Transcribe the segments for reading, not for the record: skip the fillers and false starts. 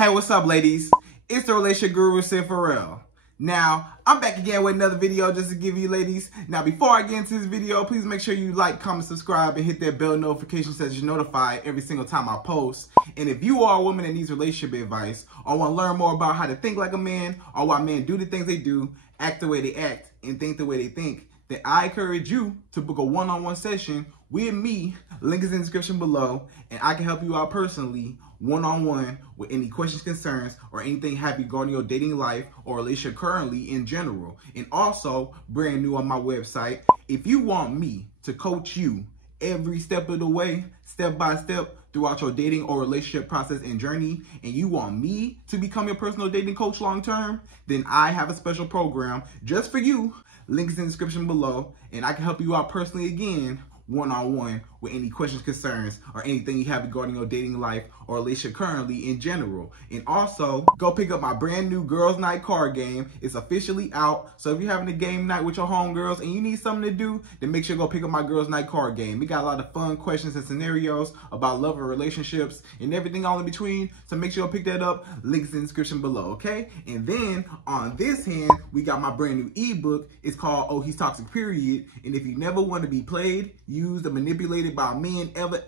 Hey, what's up, ladies? It's the relationship guru, Sydd Ferrell. Now, I'm back again with another video just to give you ladies. Now, before I get into this video, please make sure you like, comment, subscribe, and hit that bell notification so that you're notified every single time I post. And if you are a woman that needs relationship advice, or want to learn more about how to think like a man, or why men do the things they do, act the way they act, and think the way they think, then I encourage you to book a one-on-one session with me. Link is in the description below, and I can help you out personally, one-on-one, with any questions, concerns, or anything happy regarding your dating life or relationship currently in general. And also, brand new on my website, if you want me to coach you every step of the way, step by step, throughout your dating or relationship process and journey, and you want me to become your personal dating coach long term, then I have a special program just for you. Links in the description below, and I can help you out personally again, one-on-one, with any questions, concerns, or anything you have regarding your dating life or relationship currently in general. And also, go pick up my brand new Girls Night card game. It's officially out. So if you're having a game night with your homegirls and you need something to do, then make sure to go pick up my Girls Night card game. We got a lot of fun questions and scenarios about love and relationships and everything all in between. So make sure to pick that up. Links in the description below, okay? And then on this hand, we got my brand new ebook. It's called Oh, He's Toxic, Period. And if you never want to be played, used, or manipulated by men ever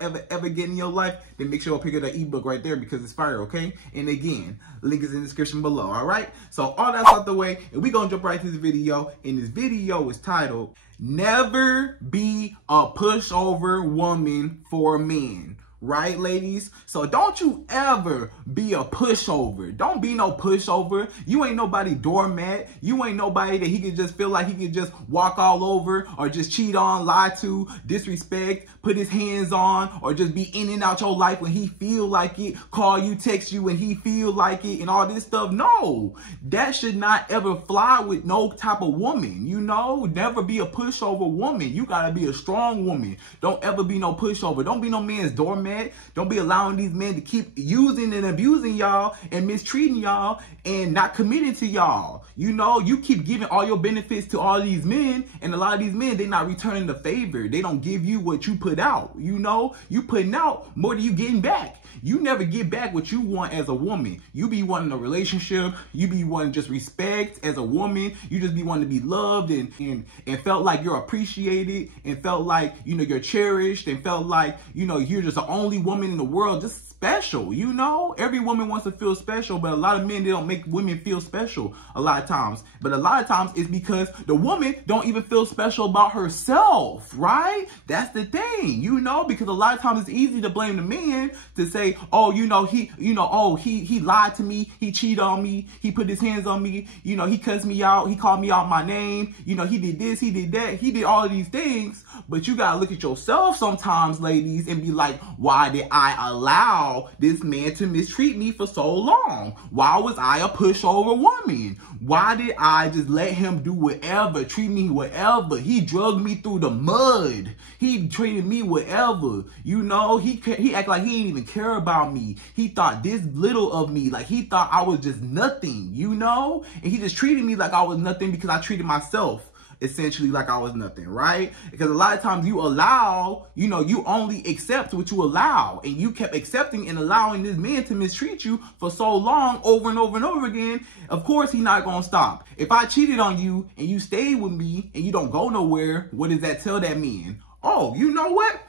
again in your life, then make sure to pick up that ebook right there because it's fire, okay? And again, link is in the description below, all right? So all that's out the way, and we're gonna jump right to this video. And this video is titled, Never Be a Pushover Woman for Men. Right, ladies? So don't you ever be a pushover. Don't be no pushover. You ain't nobody doormat. You ain't nobody that he could just feel like he could just walk all over or just cheat on, lie to, disrespect, put his hands on, or just be in and out your life when he feel like it, call you, text you when he feel like it, and all this stuff. No, that should not ever fly with no type of woman, you know? Never be a pushover woman. You gotta be a strong woman. Don't ever be no pushover. Don't be no man's doormat. Don't be allowing these men to keep using and abusing y'all and mistreating y'all and not committing to y'all. You know, you keep giving all your benefits to all these men, and a lot of these men, they not returning the favor. They don't give you what you put out. You know, you putting out more than you getting back. You never get back what you want as a woman. You be wanting a relationship. You be wanting just respect as a woman. You just be wanting to be loved and felt like you're appreciated and felt like, you know, you're cherished and felt like, you know, you're just the only woman in the world, just special, you know? Every woman wants to feel special, but a lot of men, they don't make women feel special a lot of times. But a lot of times it's because the woman don't even feel special about herself, right? That's the thing, you know? Because a lot of times it's easy to blame the man to say, oh, he lied to me, he cheated on me, he put his hands on me, you know, he cussed me out, he called me out my name, you know, he did this, he did that, he did all of these things. But you gotta look at yourself sometimes, ladies, and be like, why did I allow this man to mistreat me for so long? Why was I a pushover woman? Why did I just let him do whatever, treat me whatever? He drugged me through the mud. He treated me whatever. You know, he act like he didn't even care about me. He thought this little of me, like he thought I was just nothing, you know? And he just treated me like I was nothing because I treated myself essentially like I was nothing, right? Because a lot of times you allow, you know, you only accept what you allow, and you kept accepting and allowing this man to mistreat you for so long, over and over and over again. Of course he's not gonna stop. If I cheated on you and you stayed with me and you don't go nowhere, what does that tell that man? Oh, you know what?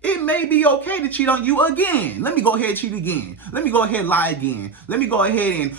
It may be okay to cheat on you again. Let me go ahead and cheat again. Let me go ahead and lie again. Let me go ahead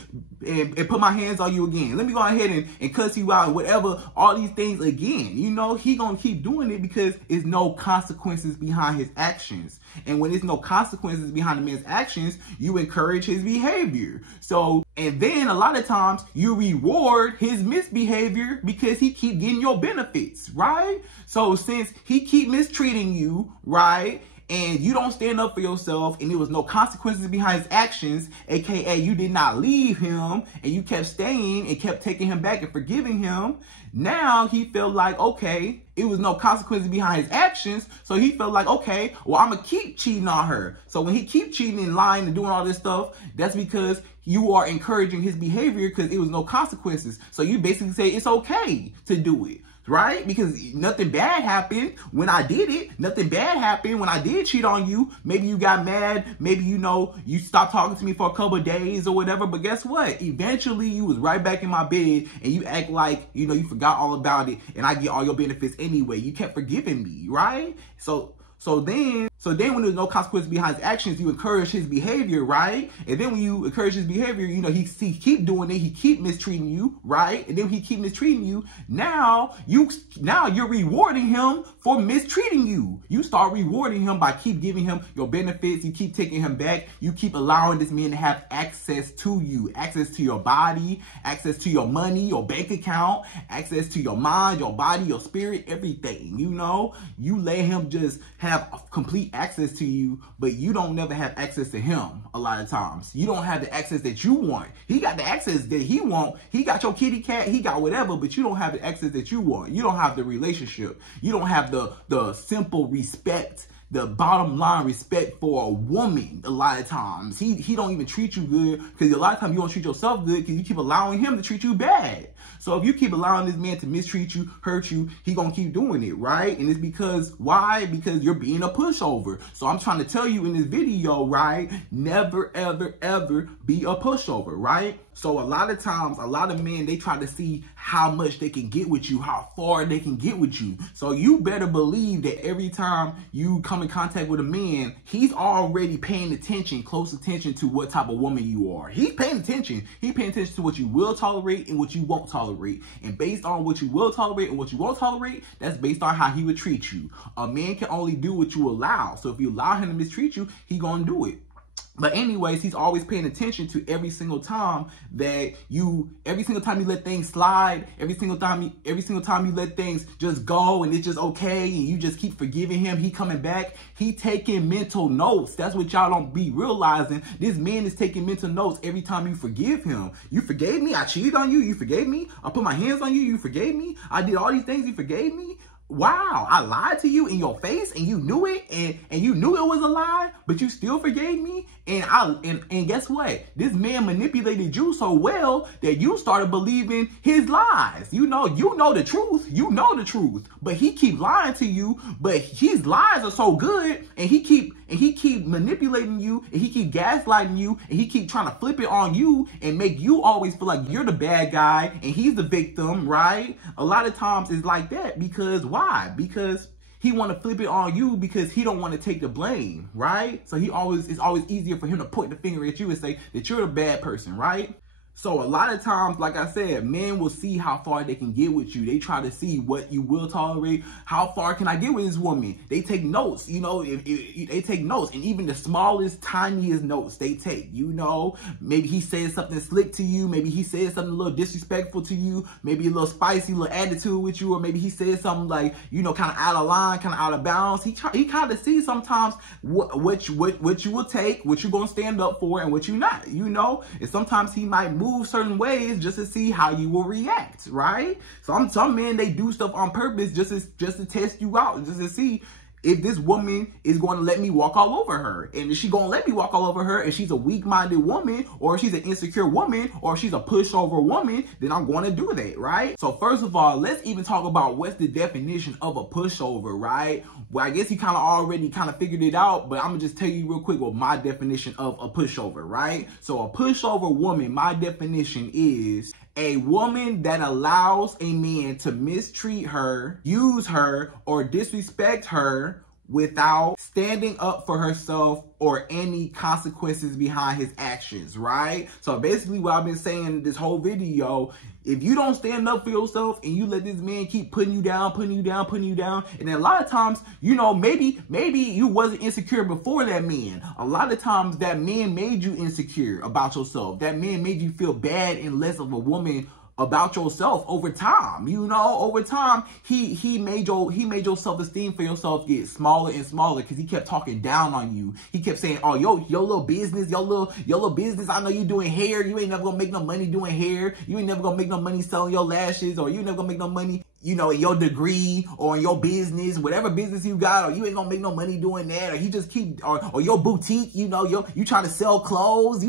and put my hands on you again. Let me go ahead and cuss you out and whatever, all these things again. You know, he gonna keep doing it because there's no consequences behind his actions. And when there's no consequences behind the man's actions, you encourage his behavior. So, and then a lot of times you reward his misbehavior because he keep getting your benefits, right? So since he keep mistreating you, right, and you don't stand up for yourself, and there was no consequences behind his actions, aka you did not leave him, and you kept staying and kept taking him back and forgiving him, now he felt like, okay, it was no consequences behind his actions, so he felt like, okay, well, I'm gonna keep cheating on her. So when he keep cheating and lying and doing all this stuff, that's because you are encouraging his behavior because it was no consequences. So you basically say it's okay to do it. right? Because nothing bad happened when I did it. Nothing bad happened when I did cheat on you. Maybe you got mad. Maybe, you know, you stopped talking to me for a couple of days or whatever. But guess what? Eventually, you was right back in my bed and you act like, you know, you forgot all about it and I get all your benefits anyway. You kept forgiving me, right? So then when there's no consequence behind his actions, you encourage his behavior, right? And then when you encourage his behavior, you know, he keep doing it, he keep mistreating you, right? And then when he keep mistreating you, now you're rewarding him for mistreating you. You start rewarding him by keep giving him your benefits, you keep taking him back, you keep allowing this man to have access to you, access to your body, access to your money, your bank account, access to your mind, your body, your spirit, everything, you know? You let him just have complete access to you, but you don't never have access to him a lot of times. You don't have the access that you want. He got the access that he want. He got your kitty cat, he got whatever, but you don't have the access that you want. You don't have the relationship. You don't have the simple respect, the bottom line respect for a woman a lot of times. He don't even treat you good because a lot of times you don't treat yourself good because you keep allowing him to treat you bad. So if you keep allowing this man to mistreat you, hurt you, he gonna keep doing it, right? And it's because, why? Because you're being a pushover. So I'm trying to tell you in this video, right? Never, ever, ever be a pushover, right? So a lot of times, a lot of men, they try to see how much they can get with you, how far they can get with you. So you better believe that every time you come in contact with a man, he's already paying attention, close attention to what type of woman you are. He's paying attention. He's paying attention to what you will tolerate and what you won't tolerate. And based on what you will tolerate and what you won't tolerate, that's based on how he would treat you. A man can only do what you allow. So if you allow him to mistreat you, he gonna do it. But anyways, he's always paying attention to every single time you let things slide, every single time you let things just go and it's just okay and you just keep forgiving him, he coming back, he taking mental notes. That's what y'all don't be realizing. This man is taking mental notes every time you forgive him. You forgave me, I cheated on you, you forgave me, I put my hands on you, you forgave me, I did all these things, you forgave me. Wow, I lied to you in your face and you knew it and you knew it was a lie, but you still forgave me. And guess what? This man manipulated you so well that you started believing his lies. You know the truth. You know the truth. But he keep lying to you, but his lies are so good and he keep manipulating you and he keep gaslighting you and he keep trying to flip it on you and make you always feel like you're the bad guy and he's the victim, right? A lot of times it's like that because why? Because he want to flip it on you because he don't want to take the blame, right? So it's always easier for him to point the finger at you and say that you're the bad person, right? So a lot of times, like I said, men will see how far they can get with you. They try to see what you will tolerate. How far can I get with this woman? They take notes, you know, they take notes. And even the smallest, tiniest notes they take, you know. Maybe he said something slick to you. Maybe he said something a little disrespectful to you. Maybe a little spicy, little attitude with you. Or maybe he said something like, you know, kind of out of line, kind of out of bounds. He kind of sees sometimes what you will take, what you're going to stand up for, and what you're not, you know. And sometimes he might move certain ways just to see how you will react, right? Some men, they do stuff on purpose just to test you out, just to see if this woman is going to let me walk all over her. And if she's going to let me walk all over her, if she's a weak-minded woman, or if she's an insecure woman, or if she's a pushover woman, then I'm going to do that, right? So first of all, let's even talk about what's the definition of a pushover, right? Well, I guess you already figured it out, but I'm going to just tell you real quick what my definition of a pushover, right? So a pushover woman, my definition is a woman that allows a man to mistreat her, use her, or disrespect her without standing up for herself or any consequences behind his actions, right? So basically what I've been saying this whole video, if you don't stand up for yourself and you let this man keep putting you down, and then a lot of times, you know, maybe you wasn't insecure before that man. A lot of times that man made you insecure about yourself. That man made you feel bad and less of a woman about yourself over time. You know, over time, he made your self-esteem for yourself get smaller and smaller because he kept talking down on you. He kept saying, oh, your little business, your little business, I know you doing hair, you ain't never gonna make no money doing hair, you ain't never gonna make no money selling your lashes, or you ain't never gonna make no money you know, in your degree or in your business, whatever business you got, or you ain't gonna make no money doing that, or you just keep, or your boutique, you know, you trying to sell clothes,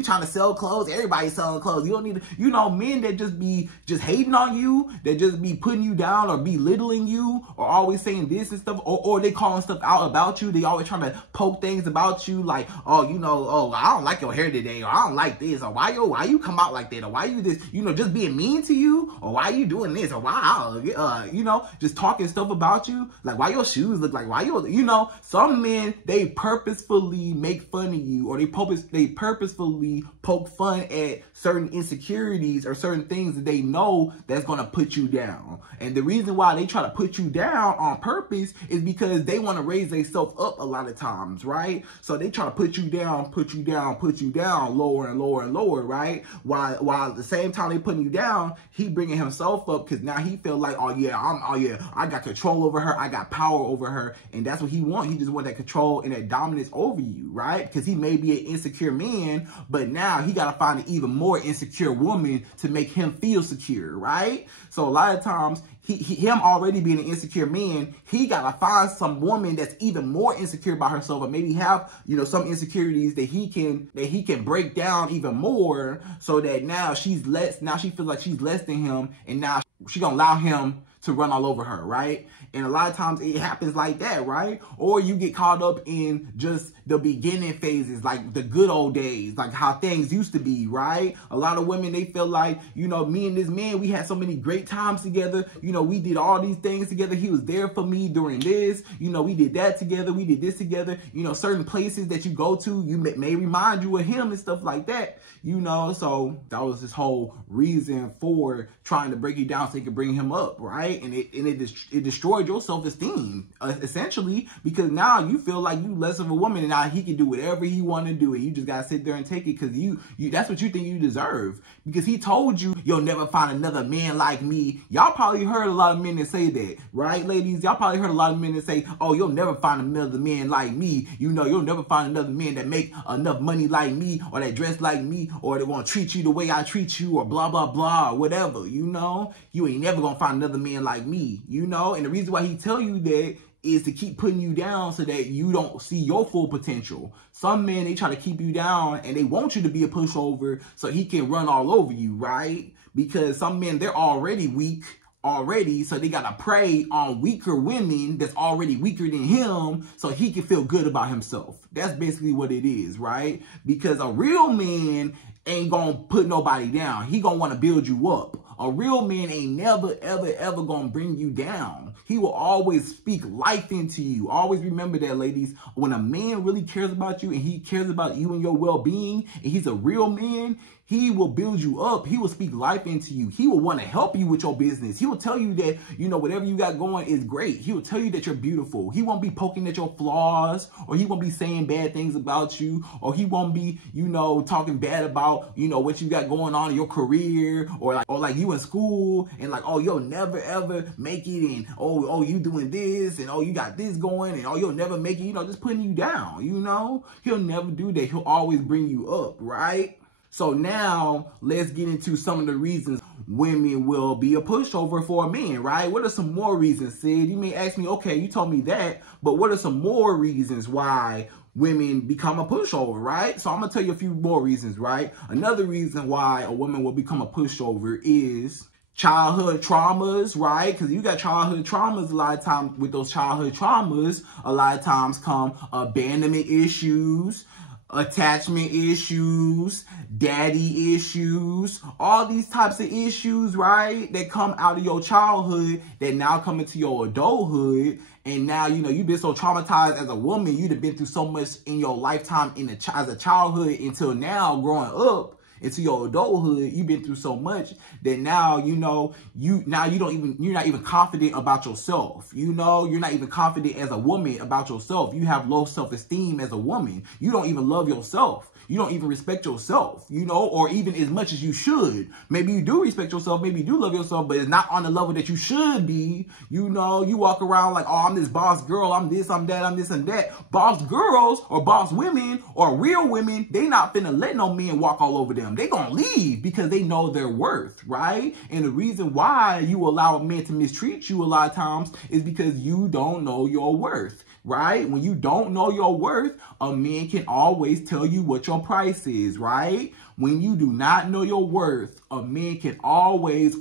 everybody's selling clothes. You don't need to, you know, men that just hating on you, that just be putting you down or belittling you, or always saying this and stuff, or they calling stuff out about you. They always trying to poke things about you, like, oh, you know, oh, I don't like your hair today, or I don't like this, or why you come out like that, or why you this, you know, just being mean to you, or why you doing this, or why, you know, just talking stuff about you, like why your shoes look like, why you know, some men, they purposefully make fun of you, or they purposefully poke fun at certain insecurities or certain things that they know that's gonna put you down. And the reason why they try to put you down on purpose is because they want to raise themselves up a lot of times, right? So they try to put you down, lower and lower and lower, right? While at the same time they putting you down, he bringing himself up because now he feel like, oh yeah, I got control over her, I got power over her, and that's what he want. He just want that control and that dominance over you, right? Because he may be an insecure man, but now he got to find an even more insecure woman to make him feel secure, right? So a lot of times, him already being an insecure man, he gotta find some woman that's even more insecure about herself, or maybe have, you know, some insecurities that he can break down even more, so that now she feels like she's less than him, and now she gonna allow him to run all over her, right? And a lot of times it happens like that, right? Or you get caught up in just the beginning phases, like the good old days, like how things used to be, right? A lot of women, they feel like, you know, me and this man, we had so many great times together. You know, we did all these things together. He was there for me during this. You know, we did that together. We did this together. You know, certain places that you go to, you may remind you of him and stuff like that. You know, so that was his whole reason for trying to break you down so he could bring him up, right? And it destroyed your self-esteem, essentially, because now you feel like you less of a woman, and now he can do whatever he want to do, and you just gotta sit there and take it because you that's what you think you deserve, because he told you you'll never find another man like me. Y'all probably heard a lot of men that say that, right, ladies? Y'all probably heard a lot of men that say, oh, you'll never find another man like me. You know, you'll never find another man that make enough money like me, or that dress like me, or they want to treat you the way I treat you, or blah, blah, blah, or whatever, you know? You ain't never going to find another man like me, you know? And the reason why he tell you that is to keep putting you down so that you don't see your full potential. Some men, they try to keep you down, and they want you to be a pushover so he can run all over you, right? Because some men, they're already weak, so they gotta prey on weaker women that's already weaker than him so he can feel good about himself. That's basically what it is, right? Because a real man ain't gonna put nobody down. He gonna want to build you up. A real man ain't never, ever, ever gonna bring you down. He will always speak life into you. Always remember that, ladies. When a man really cares about you, and he cares about you and your well-being, and he's a real man, he will build you up. He will speak life into you. He will want to help you with your business. He will tell you that, you know, whatever you got going is great. He will tell you that you're beautiful. He won't be poking at your flaws, or he won't be saying bad things about you, or he won't be, you know, talking bad about, you know, what you got going on in your career, or like you in school, and like, oh, you'll never ever make it, and oh, you doing this, and oh, you got this going, and oh, you'll never make it, you know, just putting you down, you know? He'll never do that. He'll always bring you up, right? So now let's get into some of the reasons women will be a pushover for a man, right? What are some more reasons, Sid? You may ask me, okay, you told me that, but what are some more reasons why women become a pushover, right? So I'm gonna tell you a few more reasons, right? Another reason why a woman will become a pushover is childhood traumas, right? Because you got childhood traumas. A lot of times with those childhood traumas, a lot of times come abandonment issues, attachment issues, daddy issues, all these types of issues, right, that come out of your childhood that now come into your adulthood. And now, you know, you've been so traumatized as a woman, you've been through so much in your lifetime as a childhood until now, growing up into your adulthood, you've been through so much that now, you know, you're not even confident about yourself. You know, you're not even confident as a woman about yourself. You have low self-esteem as a woman. You don't even love yourself. you don't even respect yourself, you know, or even as much as you should. Maybe you do respect yourself, maybe you do love yourself, but it's not on the level that you should be. You know, you walk around like, oh, I'm this boss girl, I'm this, I'm that, I'm this and that. Boss girls or boss women or real women, they not finna let no men walk all over them. They gonna leave because they know their worth, right? And the reason why you allow men to mistreat you a lot of times is because you don't know your worth, right? When you don't know your worth, a man can always tell you what your price is, right? When you do not know your worth, a man can always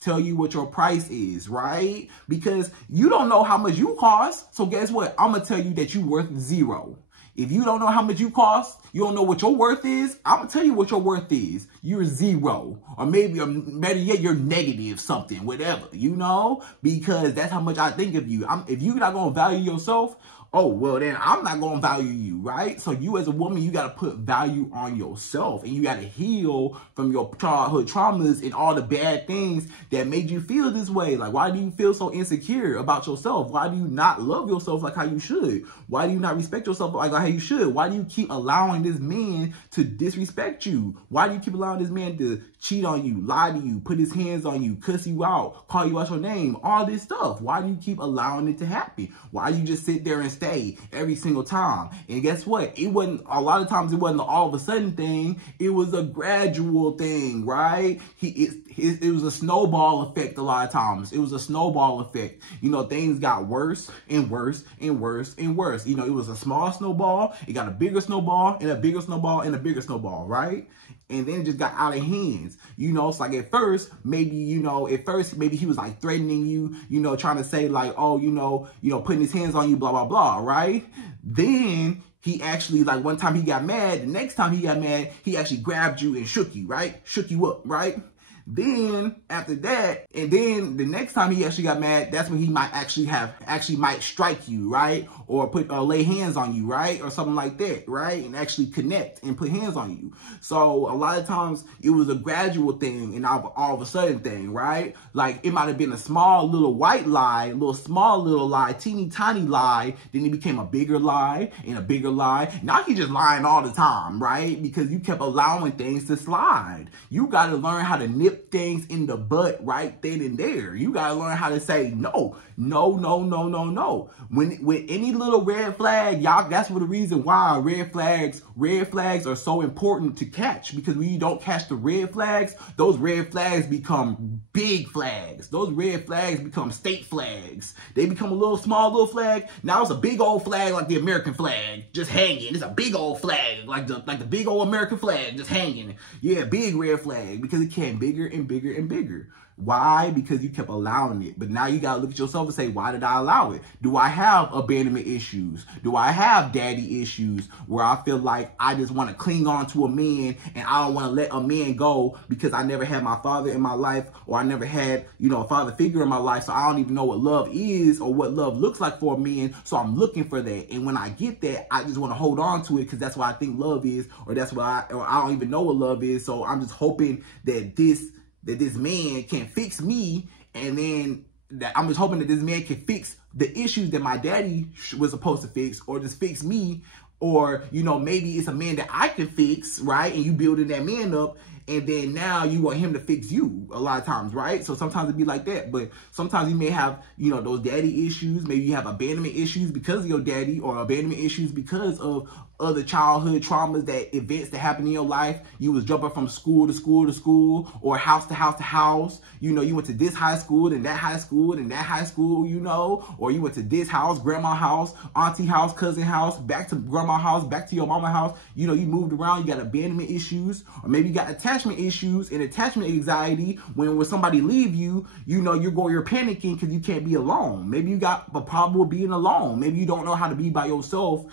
tell you what your price is, right? Because you don't know how much you cost. So guess what? I'm going to tell you that you're worth zero. If you don't know how much you cost, you don't know what your worth is, I'm going to tell you what your worth is. You're zero. Or maybe, or better yet, you're negative something, whatever, you know? Because that's how much I think of you. If you're not going to value yourself, oh, well, then I'm not going to value you, right? So you as a woman, you got to put value on yourself. And you got to heal from your childhood traumas and all the bad things that made you feel this way. Like, why do you feel so insecure about yourself? Why do you not love yourself like how you should? Why do you not respect yourself like how you should? Why do you keep allowing this man to disrespect you? Why do you keep allowing this man to cheat on you, lie to you, put his hands on you, cuss you out, call you out your name, all this stuff? Why do you keep allowing it to happen? Why do you just sit there and stay every single time? And guess what? It wasn't, a lot of times it wasn't an all of a sudden thing. It was a gradual thing, right? It was a snowball effect a lot of times. It was a snowball effect. You know, things got worse and worse and worse and worse. You know, it was a small snowball. It got a bigger snowball and a bigger snowball and a bigger snowball, right? And then it just got out of hands. You know, it's like at first, maybe, maybe he was like threatening you, you know, trying to say like, oh, you know, putting his hands on you, blah, blah, blah, right? Then he actually, like one time he got mad. The next time he got mad, he actually grabbed you and shook you, right? Shook you up, right? Then after that, and then the next time he actually got mad, that's when he might might strike you, right? Or lay hands on you, right? Or something like that, right? And actually connect and put hands on you. So a lot of times it was a gradual thing and all of a sudden thing, right? Like it might have been a small little white lie, small little lie, teeny tiny lie. Then it became a bigger lie and a bigger lie. Now he's just lying all the time, right? Because you kept allowing things to slide. You got to learn how to nip things in the butt right then and there. You got to learn how to say no, no, no, no, no, no. With any little red flag, y'all, that's what the reason why red flags are so important to catch, because when you don't catch the red flags, those red flags become big flags. Those red flags become state flags. They become a small little flag. Now it's a big old flag like the American flag, just hanging. It's a big old flag, like the big old American flag, just hanging. Yeah, big red flag, because it came bigger and bigger and bigger. Why? Because you kept allowing it. But now you got to look at yourself and say, why did I allow it? Do I have abandonment issues? Do I have daddy issues where I feel like I just want to cling on to a man and I don't want to let a man go because I never had my father in my life, or I never had, a father figure in my life, so I don't even know what love is or what love looks like for a man, so I'm looking for that. And when I get that, I just want to hold on to it because that's what I think love is, or that's what I don't even know what love is, so I'm just hoping that this man can fix me, and then I'm just hoping that this man can fix the issues that my daddy was supposed to fix, or just fix me, or, maybe it's a man that I can fix, right? And you building that man up, and then now you want him to fix you a lot of times, right? So sometimes it be like that, but sometimes you may have, those daddy issues. Maybe you have abandonment issues because of your daddy, or abandonment issues because of other childhood traumas, events that happened in your life. You was jumping from school to school to school, or house to house to house. You went to this high school and that high school and that high school, or you went to this house, grandma house, auntie house, cousin house, back to grandma house, back to your mama house. You moved around. You got abandonment issues, or maybe you got attachment issues and attachment anxiety. When somebody leave you, you're panicking because you can't be alone. Maybe you got a problem with being alone. Maybe you don't know how to be by yourself,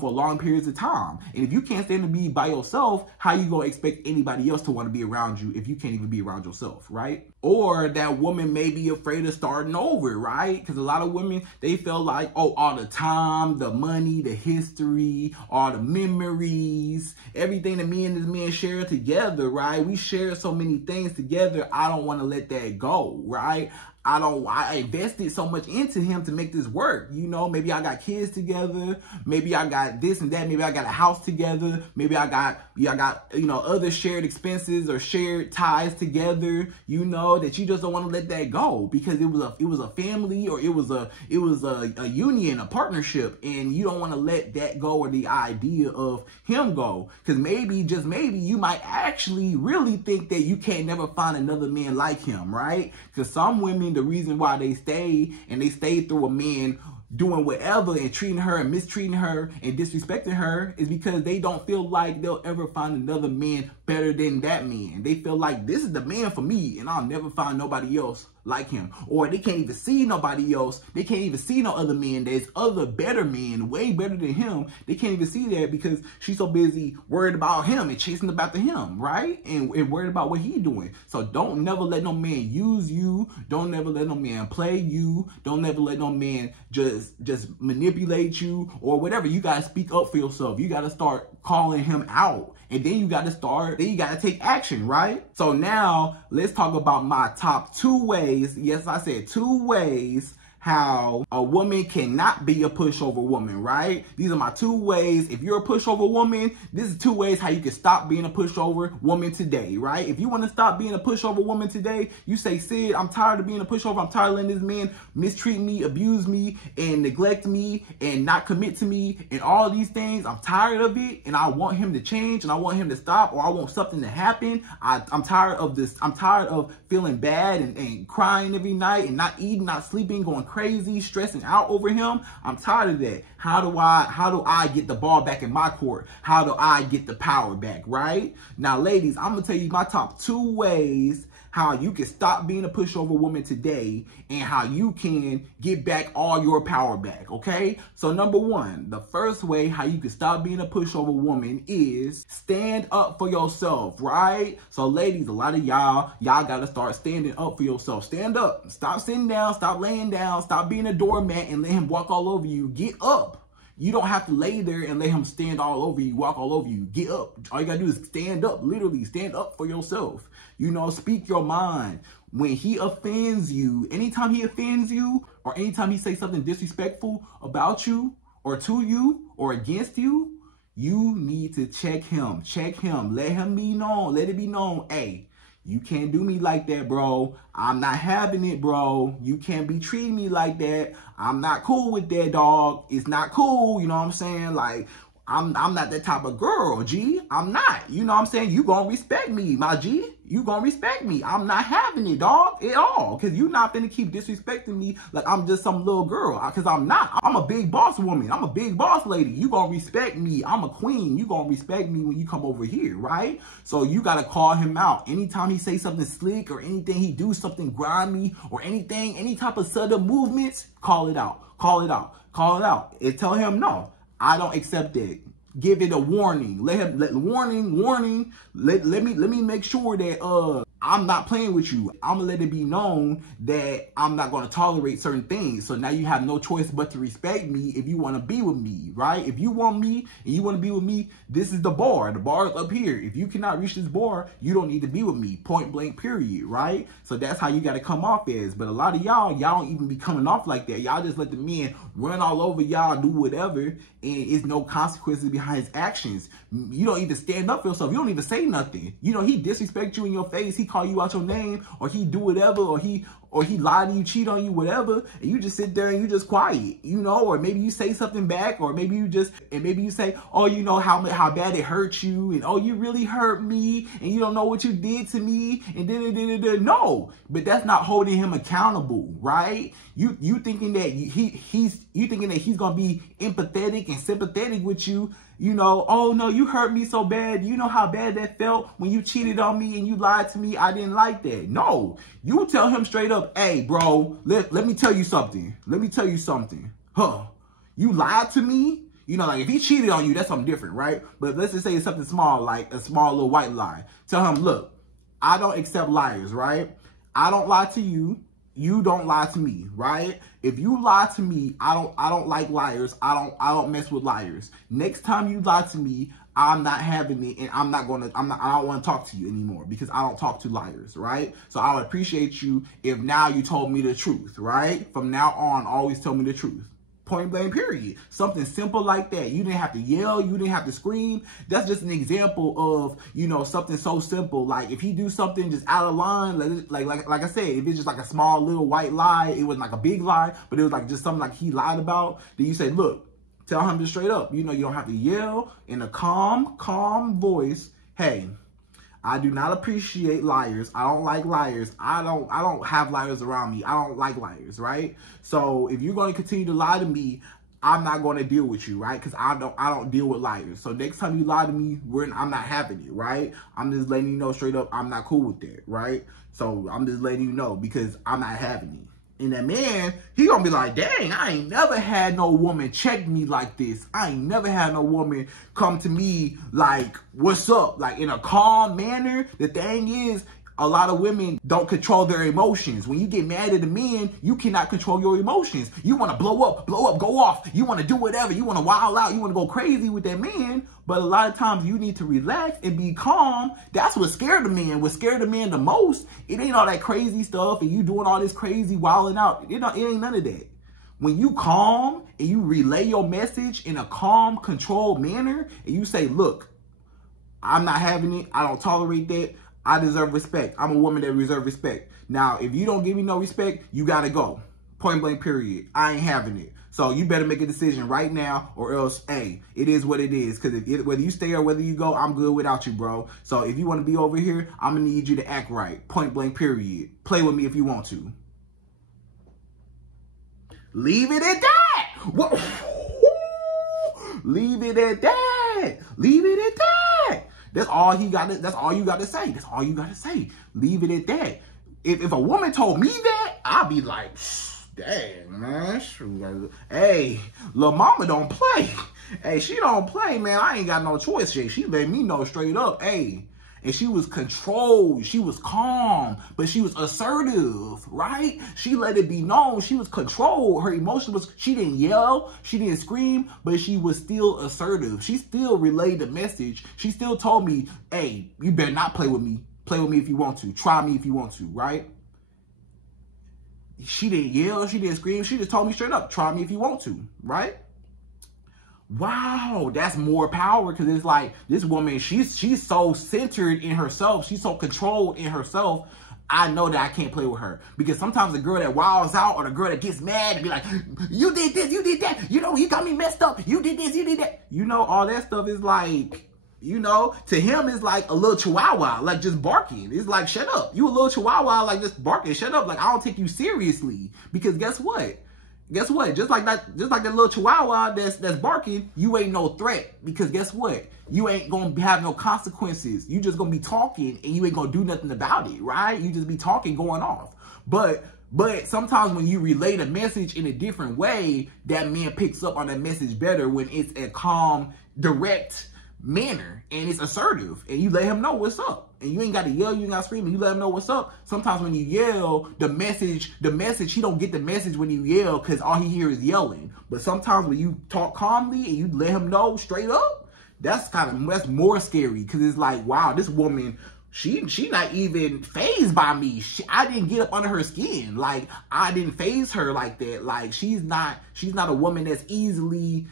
for long periods of time. And if you can't stand to be by yourself, how you gonna expect anybody else to want to be around you if you can't even be around yourself, right? Or that woman may be afraid of starting over, right? Because a lot of women, they feel like, oh, all the time, the money, the history, all the memories, everything that me and this man share together, right? We share so many things together. I don't want to let that go, right? I invested so much into him to make this work. You know, maybe I got kids together. Maybe I got this and that. Maybe I got a house together. Maybe I got, you know, other shared expenses or shared ties together, you know, that you just don't want to let that go because it was a family, or it was a union, a partnership, and you don't want to let that go, or the idea of him go. Because maybe, just maybe, you might actually really think that you can't never find another man like him, right? Because some women, the reason why they stay through a man doing whatever and treating her and mistreating her and disrespecting her is because they don't feel like they'll ever find another man better than that man. They feel like this is the man for me and I'll never find nobody else like him. Or they can't even see nobody else. They can't even see no other man. There's other better men, way better than him. They can't even see that because she's so busy worried about him and chasing after him, right? And worried about what he's doing. So don't never let no man use you. Don't never let no man play you. Don't never let no man just manipulate you or whatever. You got to speak up for yourself. You got to start calling him out. And then you got to take action, right? So now let's talk about my top 2 ways. Yes, I said 2 ways how a woman cannot be a pushover woman, right? These are my 2 ways. If you're a pushover woman, this is 2 ways how you can stop being a pushover woman today, right? If you want to stop being a pushover woman today, you say, Sid, I'm tired of being a pushover. I'm tired of letting this man mistreat me, abuse me, and neglect me, and not commit to me, and all these things. I'm tired of it, and I want him to change, and I want him to stop, or I want something to happen. I'm tired of this. I'm tired of feeling bad and crying every night, and not eating, not sleeping, going crazy, stressing out over him. I'm tired of that. How do I get the ball back in my court? How do I get the power back, right? Now, ladies, I'm gonna tell you my top 2 ways how you can stop being a pushover woman today and how you can get back all your power back, okay? So number 1, the first way how you can stop being a pushover woman is stand up for yourself, right? So ladies, a lot of y'all gotta start standing up for yourself. Stand up. Stop sitting down. Stop laying down. Stop being a doormat and let him walk all over you. Get up. You don't have to lay there and let him stand all over you, walk all over you. Get up. All you gotta do is stand up, literally stand up for yourself. You know, speak your mind. When he offends you, anytime he offends you, or anytime he says something disrespectful about you, or to you, or against you, you need to check him. Check him. Let him be known. Let it be known. Hey, you can't do me like that, bro. I'm not having it, bro. You can't be treating me like that. I'm not cool with that, dog. It's not cool. You know what I'm saying? Like, I'm not that type of girl, G. I'm not. You know what I'm saying? You gonna respect me, my G. You gonna respect me. I'm not having it, dog, at all. Because you not finna keep disrespecting me like I'm just some little girl. Because I'm not. I'm a big boss woman. I'm a big boss lady. You gonna respect me. I'm a queen. You gonna respect me when you come over here, right? So you gotta call him out. Anytime he say something slick or anything, he do something grimy or anything, any type of sudden movements, call it out. Call it out. Call it out. And tell him, no, I don't accept it. Give it a warning. Let warning. Let me make sure that I'm not playing with you. I'm gonna let it be known that I'm not gonna tolerate certain things. So now you have no choice but to respect me if you wanna be with me, right? If you want me and you wanna be with me, this is the bar. The bar is up here. If you cannot reach this bar, you don't need to be with me. Point blank, period, right? So that's how you gotta come off as. But a lot of y'all don't even be coming off like that. Y'all just let the men run all over y'all, do whatever, and it's no consequences behind his actions. You don't even stand up for yourself. You don't even say nothing. You know, he disrespect you in your face. He call you out your name, or he do whatever, or he lie to you, cheat on you, whatever, and you just sit there and you just quiet, you know, or maybe you say something back, or maybe you say, oh, you know how bad it hurt you, and oh, you really hurt me, and you don't know what you did to me, and no, but that's not holding him accountable, right? You thinking that you thinking that he's gonna be empathetic and sympathetic with you. You know, oh no, you hurt me so bad. You know how bad that felt when you cheated on me and you lied to me. I didn't like that. No, you tell him straight up, hey, bro, let me tell you something. Let me tell you something. You lied to me? You know, like if he cheated on you, that's something different, right? But let's just say it's something small, like a small little white lie. Tell him, look, I don't accept liars, right? I don't lie to you. You don't lie to me, right? If you lie to me, I don't like liars. I don't mess with liars. Next time you lie to me, I'm not having it, and I don't want to talk to you anymore because I don't talk to liars, right? So I would appreciate you if now you told me the truth, right? From now on, always tell me the truth. Point blank, period. Something simple like that. You didn't have to yell. You didn't have to scream. That's just an example of, you know, something so simple. Like if he do something just out of line, like I said, if it's just like a small little white lie, it wasn't like a big lie, but it was like just something like he lied about, then you say, look, tell him just straight up. You know, you don't have to yell in a calm voice. Hey, I do not appreciate liars. I don't like liars. I don't have liars around me. I don't like liars, right? So if you're going to continue to lie to me, I'm not going to deal with you, right? Because I don't deal with liars. So next time you lie to me, I'm not having it, right? I'm just letting you know straight up, I'm not cool with that, right? So I'm just letting you know because I'm not having it. And that man, he gonna be like, dang, I ain't never had no woman check me like this. I ain't never had no woman come to me like, what's up? Like in a calm manner. The thing is, a lot of women don't control their emotions. When you get mad at a man, you cannot control your emotions. You want to blow up, go off. You want to do whatever. You want to wild out. You want to go crazy with that man. But a lot of times you need to relax and be calm. That's what scared the man. What scared the man the most, it ain't all that crazy stuff and you doing all this crazy wilding out. It ain't none of that. When you calm and you relay your message in a calm, controlled manner, and you say, look, I'm not having it. I don't tolerate that. I deserve respect. I'm a woman that deserves respect. Now, if you don't give me no respect, you got to go. Point blank, period. I ain't having it. So you better make a decision right now or else, hey, it is what it is. Because whether you stay or whether you go, I'm good without you, bro. So if you want to be over here, I'm going to need you to act right. Point blank, period. Play with me if you want to. Leave it at that. What? Leave it at that. Leave it at that. That's all he got. That's all you got to say. That's all you got to say. Leave it at that. If a woman told me that, I'd be like, dang, man. Hey, little mama don't play. Hey, she don't play, man. I ain't got no choice. She let me know straight up. Hey, and she was controlled. She was calm, but she was assertive, right? She let it be known. She was controlled. Her emotion was, she didn't yell. She didn't scream, but she was still assertive. She still relayed the message. She still told me, hey, you better not play with me. Play with me if you want to. Try me if you want to, right? She didn't yell. She didn't scream. She just told me straight up, try me if you want to, right? Wow, that's more power because it's like this woman, she's so centered in herself. She's so controlled in herself. I know that I can't play with her because sometimes the girl that wilds out or the girl that gets mad and be like, you did this, you did that. You know, you got me messed up. You did this, you did that. You know, all that stuff is like, you know, to him it's like a little chihuahua, like just barking. It's like, shut up. You a little chihuahua, like just barking, shut up. Like, I don't take you seriously because guess what? Guess what? Just like that little chihuahua that's barking, you ain't no threat because guess what? You ain't gonna have no consequences. You just gonna be talking and you ain't gonna do nothing about it, right? You just be talking, going off. But sometimes when you relay the message in a different way, that man picks up on that message better when it's a calm, direct manner and it's assertive and you let him know what's up. And you ain't got to yell, you ain't got to scream, and you let him know what's up. Sometimes when you yell, the message, he don't get the message when you yell because all he hears is yelling. But sometimes when you talk calmly and you let him know straight up, that's more scary because it's like, wow, this woman, she not even fazed by me. I didn't get up under her skin. Like, I didn't faze her like that. Like, she's not a woman that's easily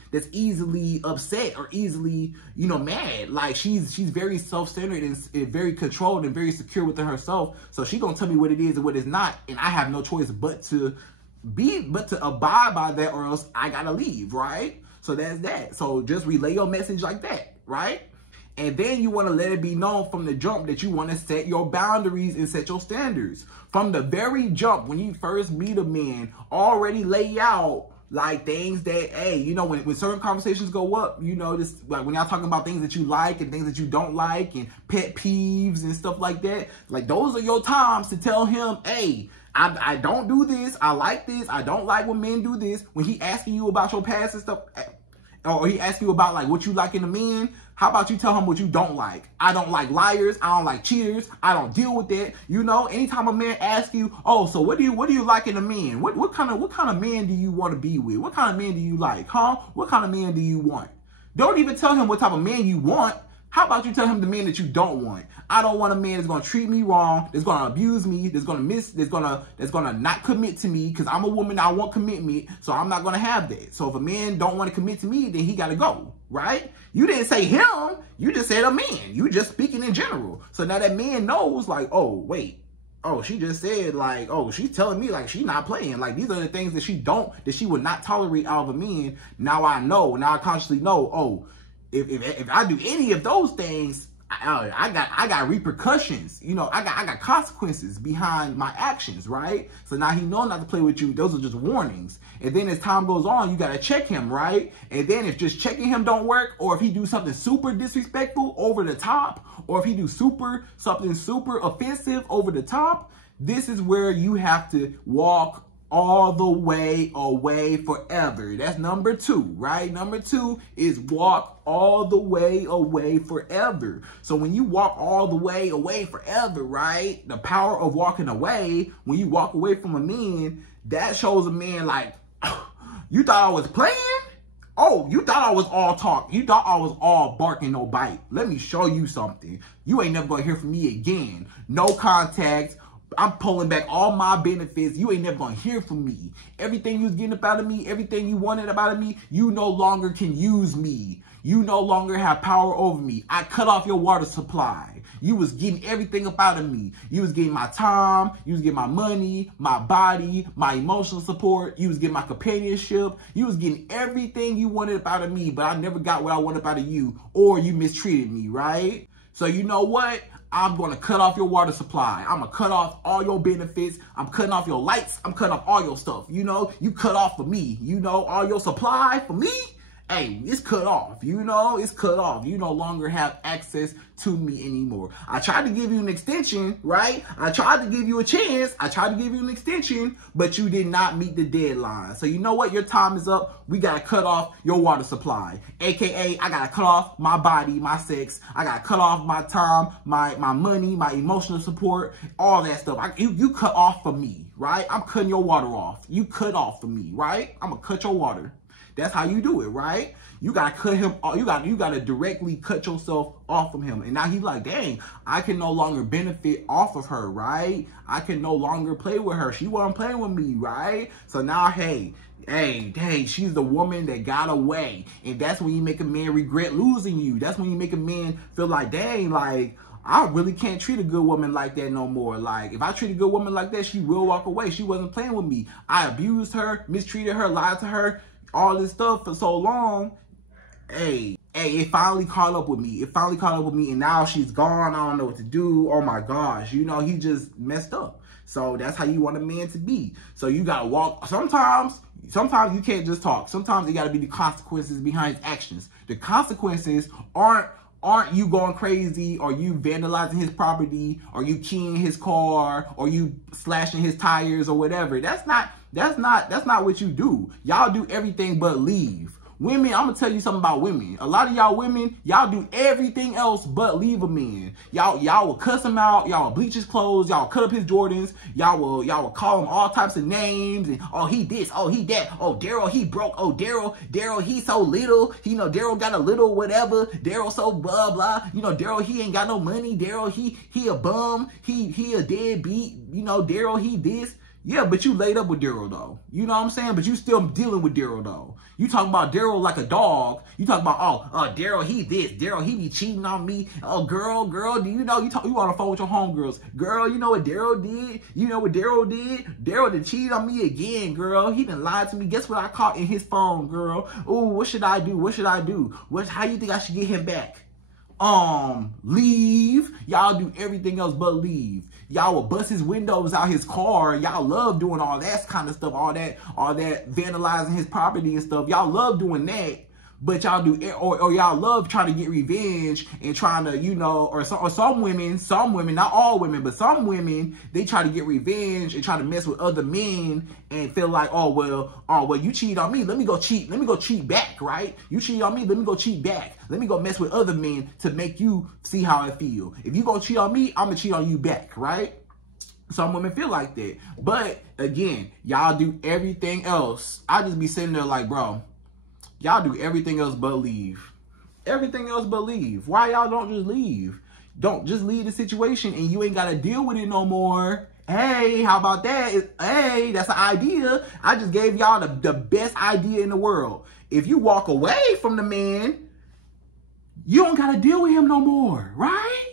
upset or easily, you know, mad. Like, she's very self-centered and very controlled and very secure within herself. So she gonna tell me what it is and what it's not. And I have no choice but to abide by that or else I gotta leave, right? So that's that. So just relay your message like that, right? And then you want to let it be known from the jump that you want to set your boundaries and set your standards. From the very jump, when you first meet a man, already lay out like things that, hey, you know, when certain conversations go up, you know, this, like when y'all talking about things that you like and things that you don't like and pet peeves and stuff like that, like those are your times to tell him, hey, I don't do this. I like this. I don't like when men do this. When he asking you about your past and stuff, or he asks you about like what you like in a man, how about you tell him what you don't like? I don't like liars. I don't like cheaters. I don't deal with that. You know, anytime a man asks you, oh, so what do you like in a man? What kind of man do you want to be with? What kind of man do you like? Huh? What kind of man do you want? Don't even tell him what type of man you want. How about you tell him the man that you don't want? I don't want a man that's gonna treat me wrong, that's gonna abuse me, that's gonna not commit to me, because I'm a woman, I want commitment, so I'm not gonna have that. So if a man don't want to commit to me, then he gotta go, right? You didn't say him, you just said a man. You just speaking in general. So now that man knows, like, oh, wait. Oh, she just said, like, oh, she's telling me, like, she's not playing. Like, these are the things that she would not tolerate out of a man. Now I know, now I consciously know, oh, if I do any of those things, I got repercussions. You know, I got consequences behind my actions, right? So now he know not to play with you. Those are just warnings. And then as time goes on, you got to check him, right? And then if just checking him don't work, or if he do something super disrespectful, over the top, or if he do something super offensive, over the top, this is where you have to walk all the way away forever. That's number 2, right? Number 2 is walk all the way away forever. So when you walk all the way away forever, right? The power of walking away, when you walk away from a man, that shows a man like, you thought I was playing? Oh, you thought I was all talk. You thought I was all bark and no bite. Let me show you something. You ain't never gonna hear from me again. No contact. I'm pulling back all my benefits. You ain't never gonna hear from me. Everything you was getting up out of me, everything you wanted about of me, you no longer can use me. You no longer have power over me. I cut off your water supply. You was getting everything up out of me. You was getting my time. You was getting my money, my body, my emotional support. You was getting my companionship. You was getting everything you wanted up out of me, but I never got what I wanted up out of you, or you mistreated me, right? So you know what? I'm going to cut off your water supply. I'm going to cut off all your benefits. I'm cutting off your lights. I'm cutting off all your stuff. You know, you cut off for me. You know, all your supply for me. Hey, it's cut off. You know, it's cut off. You no longer have access to me anymore. I tried to give you an extension, right? I tried to give you a chance. I tried to give you an extension, but you did not meet the deadline. So you know what? Your time is up. We got to cut off your water supply. AKA, I got to cut off my body, my sex. I got to cut off my time, my money, my emotional support, all that stuff. You cut off for me, right? I'm cutting your water off. You cut off for me, right? I'm going to cut your water. That's how you do it, right? You gotta cut him off. You gotta directly cut yourself off from him. And now he's like, dang, I can no longer benefit off of her, right? I can no longer play with her. She wasn't playing with me, right? So now, hey, she's the woman that got away. And that's when you make a man regret losing you. That's when you make a man feel like, dang, like, I really can't treat a good woman like that no more. Like, if I treat a good woman like that, she will walk away. She wasn't playing with me. I abused her, mistreated her, lied to her, all this stuff for so long. Hey, it finally caught up with me. It finally caught up with me, and now she's gone. I don't know what to do. Oh my gosh, you know, he just messed up. So that's how you want a man to be. So you gotta walk. Sometimes you can't just talk. Sometimes it gotta be the consequences behind his actions. The consequences aren't you going crazy, or you vandalizing his property, or you keying his car, or you slashing his tires or whatever. That's not what you do. Y'all do everything but leave. Women, I'm gonna tell you something about women. A lot of y'all women, y'all do everything else but leave a man. Y'all will cuss him out. Y'all will bleach his clothes. Y'all will cut up his Jordans. Y'all will call him all types of names. And oh, he this. Oh, he that. Oh, Daryl, he broke. Oh, Daryl, he so little. You know, Daryl got a little whatever. Daryl so blah blah. You know, Daryl, he ain't got no money. Daryl, he a bum. He a deadbeat. You know, Daryl, he this. Yeah, but you laid up with Daryl, though. You know what I'm saying? But you still dealing with Daryl, though. You talking about Daryl like a dog. You talking about, Daryl, he this. Daryl, he be cheating on me. Oh, girl, do you know? You on the phone with your homegirls. Girl, you know what Daryl did? You know what Daryl did? Daryl done cheated on me again, girl. He done lied to me. Guess what I caught in his phone, girl? Ooh, what should I do? What should I do? How you think I should get him back? Leave. Y'all do everything else but leave. Y'all will bust his windows out his car. Y'all love doing all that kind of stuff, all that vandalizing his property and stuff. Y'all love doing that, but y'all do, or y'all love trying to get revenge and trying to, you know, or some women, not all women, but some women, they try to get revenge and try to mess with other men and feel like, oh well, you cheated on me, let me go cheat back, right? You cheated on me, let me go cheat back. Let me go mess with other men to make you see how I feel. If you gonna cheat on me, I'm gonna cheat on you back, right? Some women feel like that. But again, y'all do everything else. I just be sitting there like, bro, y'all do everything else but leave. Everything else but leave. Why y'all don't just leave? Don't just leave the situation and you ain't got to deal with it no more. Hey, how about that? Hey, that's an idea. I just gave y'all the best idea in the world. If you walk away from the man, you don't got to deal with him no more, right?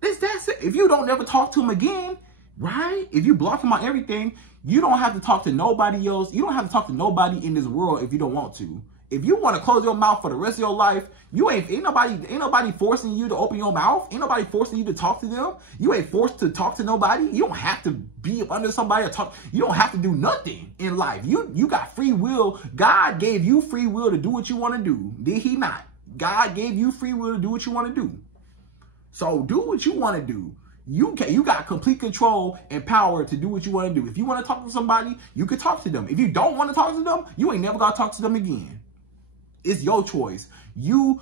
That's it. If you don't ever talk to him again, right? If you block him on everything, you don't have to talk to nobody else. You don't have to talk to nobody in this world if you don't want to. If you want to close your mouth for the rest of your life, ain't nobody forcing you to open your mouth. Ain't nobody forcing you to talk to them. You ain't forced to talk to nobody. You don't have to be up under somebody or talk. You don't have to do nothing in life. You got free will. God gave you free will to do what you want to do. Did he not? God gave you free will to do what you want to do. So do what you want to do. You got complete control and power to do what you want to do. If you want to talk to somebody, you can talk to them. If you don't want to talk to them, you ain't never got to talk to them again. It's your choice. You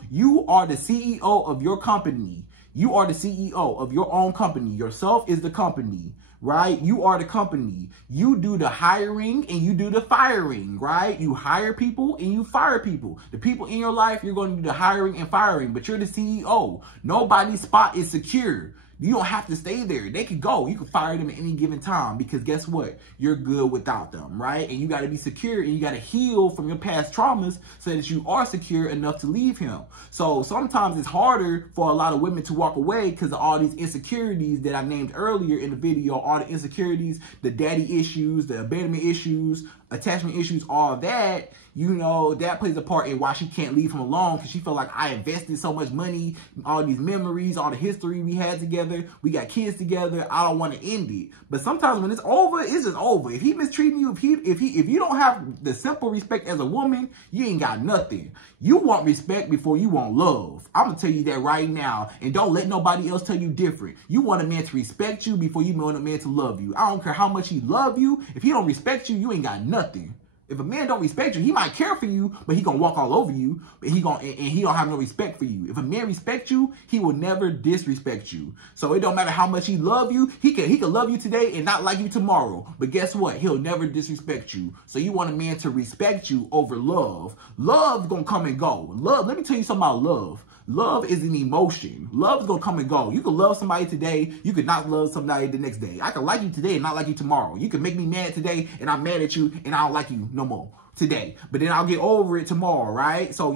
are the CEO of your company. You are the CEO of your own company. Yourself is the company, right? You are the company. You do the hiring and you do the firing, right? You hire people and you fire people. The people in your life, you're going to do the hiring and firing, but you're the CEO. Nobody's spot is secure. You don't have to stay there. They could go. You can fire them at any given time because guess what? You're good without them, right? And you got to be secure and you got to heal from your past traumas so that you are secure enough to leave him. So sometimes it's harder for a lot of women to walk away because of all these insecurities that I named earlier in the video, all the insecurities, the daddy issues, the abandonment issues, attachment issues, all that. You know, that plays a part in why she can't leave him alone because she felt like I invested so much money, all these memories, all the history we had together. We got kids together. I don't want to end it. But sometimes when it's over, it's just over. If he mistreating you, if you don't have the simple respect as a woman, you ain't got nothing. You want respect before you want love. I'm going to tell you that right now. And don't let nobody else tell you different. You want a man to respect you before you want a man to love you. I don't care how much he love you. If he don't respect you, you ain't got nothing. If a man don't respect you, he might care for you, but he gonna walk all over you, but he don't have no respect for you. If a man respect you, he will never disrespect you. So it don't matter how much he love you, he can love you today and not like you tomorrow. But guess what? He'll never disrespect you. So you want a man to respect you over love. Love's gonna come and go. Love, let me tell you something about love. Love is an emotion. Love is going to come and go. You can love somebody today. You could not love somebody the next day. I can like you today and not like you tomorrow. You can make me mad today and I'm mad at you and I don't like you no more today. But then I'll get over it tomorrow, right? So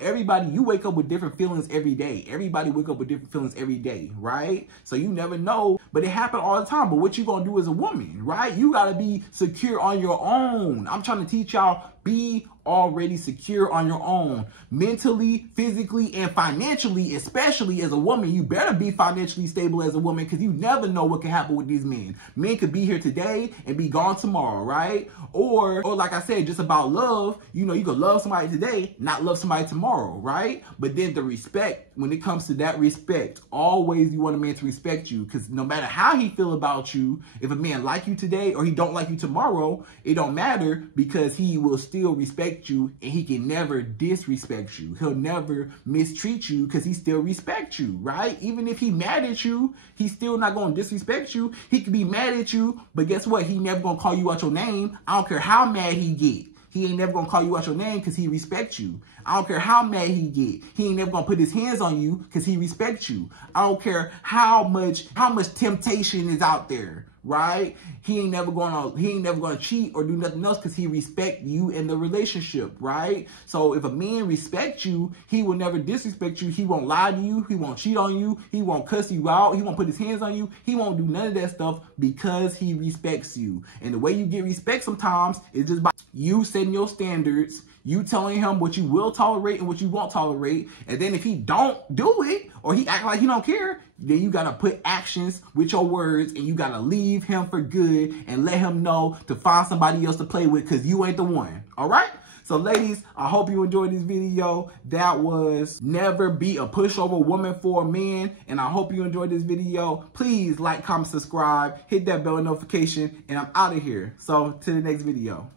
everybody, you wake up with different feelings every day. Everybody wake up with different feelings every day, right? So you never know, but it happens all the time. But what you going to do as a woman, right? You got to be secure on your own. I'm trying to teach y'all, be already secure on your own, mentally, physically, and financially. Especially as a woman, you better be financially stable as a woman because you never know what can happen with these men. Men could be here today and be gone tomorrow, right? Or like I said, just about love, you know, you could love somebody today, not love somebody tomorrow, right? But then the respect, when it comes to that respect, always you want a man to respect you because no matter how he feel about you, if a man like you today or he don't like you tomorrow, it don't matter because he will still respect you and he can never disrespect you. He'll never mistreat you because he still respects you, right? Even if he mad at you, he's still not going to disrespect you. He could be mad at you, but guess what? He never going to call you out your name. I don't care how mad he get. He ain't never going to call you out your name because he respects you. I don't care how mad he get. He ain't never going to put his hands on you because he respects you. I don't care how much temptation is out there, right? He ain't never gonna cheat or do nothing else because he respect you in the relationship, right? So if a man respects you, he will never disrespect you. He won't lie to you. He won't cheat on you. He won't cuss you out. He won't put his hands on you. He won't do none of that stuff because he respects you. And the way you get respect sometimes is just by you setting your standards, you telling him what you will tolerate and what you won't tolerate. And then if he don't do it or he act like he don't care, then you got to put actions with your words and you got to leave him for good and let him know to find somebody else to play with because you ain't the one. All right? So ladies, I hope you enjoyed this video. That was never be a pushover woman for a man. And I hope you enjoyed this video. Please like, comment, subscribe, hit that bell notification, and I'm out of here. So to the next video.